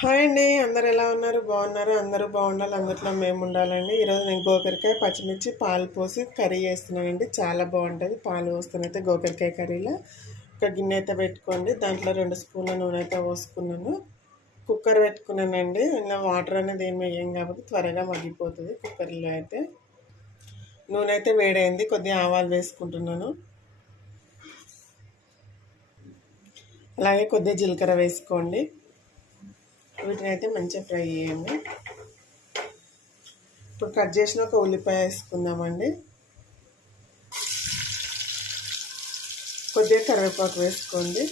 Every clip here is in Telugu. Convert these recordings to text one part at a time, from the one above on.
హాయ్ అండి, అందరు ఎలా ఉన్నారు? బాగున్నారు? అందరూ బాగుండాలి, అందులో మేము ఉండాలండి. ఈరోజు నేను గోకరకాయ పచ్చిమిర్చి పాలు పోసి కర్రీ చేస్తున్నానండి. చాలా బాగుంటుంది. పాలు పోస్తానైతే గోకరకాయ కర్రీలో ఒక గిన్నె అయితే పెట్టుకోండి. దాంట్లో 2 స్పూన్ల నూనె అయితే పోసుకున్నాను. కుక్కర్ పెట్టుకున్నానండి. ఇలా వాటర్ అనేది ఏమి వేయం కాబట్టి త్వరగా మగ్గిపోతుంది. కుక్కర్లో అయితే నూనె అయితే వేడైంది. కొద్దిగా ఆవాలు వేసుకుంటున్నాను. అలాగే కొద్దిగా జీలకర్ర వేసుకోండి. వీటిని అయితే మంచిగా ఫ్రై చేయండి. ఇప్పుడు కట్ చేసిన ఒక ఉల్లిపాయ వేసుకుందామండి. కొద్దిగా కరివేపాకు వేసుకోండి.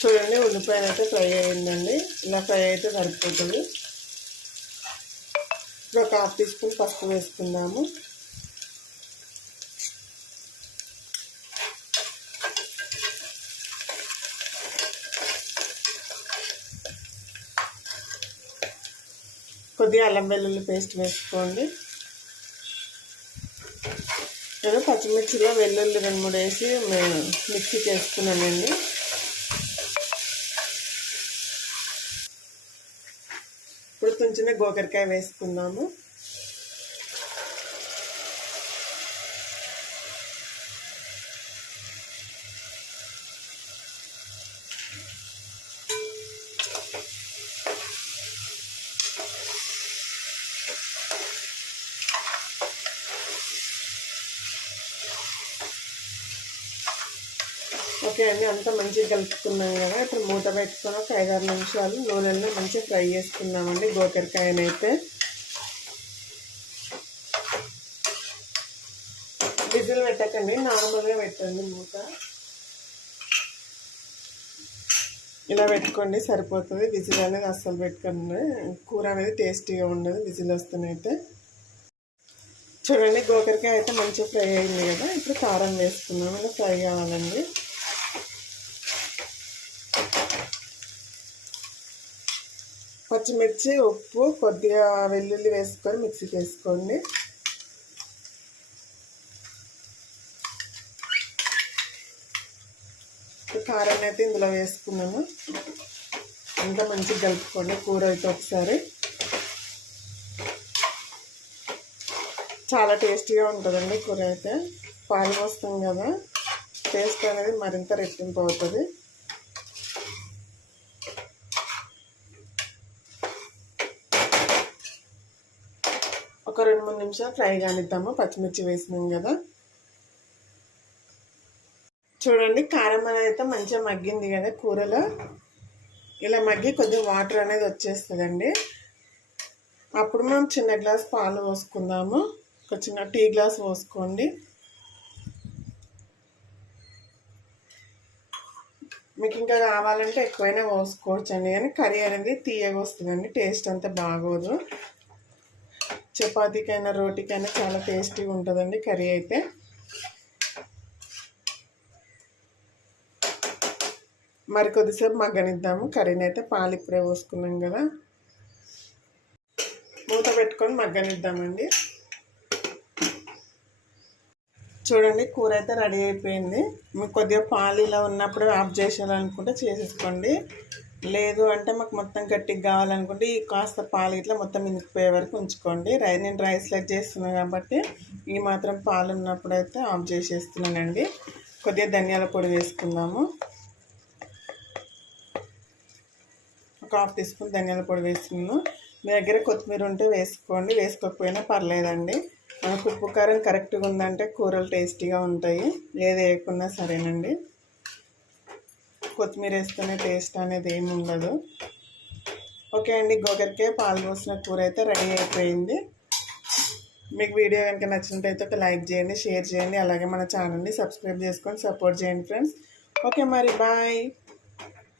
చూడండి, ఉల్లిపాయ అయితే ఫ్రై అయ్యిందండి. ఇలా ఫ్రై అయితే సరిపోతుంది. ఇప్పుడు ఒక 1/2 టీ స్పూన్ పసుపు వేసుకుందాము. కొద్దిగా అల్లం వెల్లుల్లి పేస్ట్ వేసుకోండి. నేను పచ్చిమిర్చిలో వెల్లుల్లి 2-3 వేసి మిక్సీకి వేసుకున్నానండి. ఇప్పుడు తుంచిన గోకరకాయ వేసుకుందాము. ఓకే అండి, అంతా మంచిగా కలుపుకున్నాం కదా. ఇప్పుడు మూత పెట్టుకొని ఒక 5-6 నిమిషాలు నూనెలో మంచిగా ఫ్రై చేసుకుందామండి గోకరకాయనైతే. విజిల్ పెట్టకండి, నార్మల్గా పెట్టండి మూత. ఇలా పెట్టుకోండి, సరిపోతుంది. విజిల్ అనేది అస్సలు పెట్టుకోండి. కూర అనేది టేస్టీగా ఉండదు విజిల్ వస్తేనైతే. చూడండి, గోకరకాయ అయితే మంచిగా ఫ్రై అయింది కదా. ఇప్పుడు కారం వేసుకున్నాం. ఇలా ఫ్రై కావాలండి. పచ్చిమిర్చి, ఉప్పు, కొద్దిగా వెల్లుల్లి వేసుకొని మిక్సీకి వేసుకోండి. కారం అయితే ఇందులో వేసుకున్నాము. ఇంకా మంచిగా కలుపుకోండి కూర అయితే ఒకసారి. చాలా టేస్టీగా ఉంటుందండి కూర అయితే. పాలు పోస్తాం కదా, టేస్ట్ అనేది మరింత రెట్టింపు అవుతుంది. ఒక 2-3 నిమిషాలు ఫ్రై కానిద్దాము. పచ్చిమిర్చి వేసినాం కదా. చూడండి, కారం అనేది అయితే మంచిగా మగ్గింది కదా కూరలో. ఇలా మగ్గి కొద్దిగా వాటర్ అనేది వచ్చేస్తుందండి. అప్పుడు మనం చిన్న గ్లాస్ పాలు పోసుకుందాము. ఒక చిన్న టీ గ్లాస్ పోసుకోండి. మీకు ఇంకా కావాలంటే ఎక్కువైనా పోసుకోవచ్చు అండి, కానీ కర్రీ అనేది తీయగా వస్తుందండి. టేస్ట్ అంతా బాగోదు. చపాతీకైనా రోటీకైనా చాలా టేస్టీగా ఉంటుందండి కర్రీ అయితే. మరి కొద్దిసేపు మగ్గనిద్దాము కర్రీని అయితే. పాలు ఇప్పుడే పోసుకున్నాం కదా, మూత పెట్టుకొని మగ్గనిద్దామండి. చూడండి, కూర అయితే రెడీ అయిపోయింది. మీకు కొద్దిగా పాలు ఇలా ఉన్నప్పుడు ఆఫ్ చేసేయాలనుకుంటే చేసేసుకోండి. లేదు అంటే మాకు మొత్తం గట్టిగా కావాలనుకుంటే ఈ కాస్త పాలు ఇట్లా మొత్తం ఇంకిపోయే వరకు ఉంచుకోండి. నేను రైస్లెట్ చేస్తున్నాను కాబట్టి ఈ మాత్రం పాలు ఉన్నప్పుడు అయితే ఆఫ్ చేసేస్తున్నానండి. కొద్దిగా ధనియాల పొడి వేసుకుందాము. ఒక 1/2 టీ స్పూన్ ధనియాల పొడి వేస్తున్నాను. మీ దగ్గర కొత్తిమీర ఉంటే వేసుకోండి, వేసుకోకపోయినా పర్లేదండి. మనకు ఉప్పు కారం కరెక్ట్గా ఉందంటే కూరలు టేస్టీగా ఉంటాయి. లేదు వేయకున్నా సరేనండి. కొత్తిమీర వేస్తేనే టేస్ట్ అనేది ఏమి ఉండదు. ఓకే అండి, గోకరకాయ పాలు పోసిన కూర అయితే రెడీ అయిపోయింది. మీకు వీడియో కనుక నచ్చినట్టయితే ఒక లైక్ చేయండి, షేర్ చేయండి. అలాగే మన ఛానల్ని సబ్స్క్రైబ్ చేసుకొని సపోర్ట్ చేయండి ఫ్రెండ్స్. ఓకే మరి, బాయ్.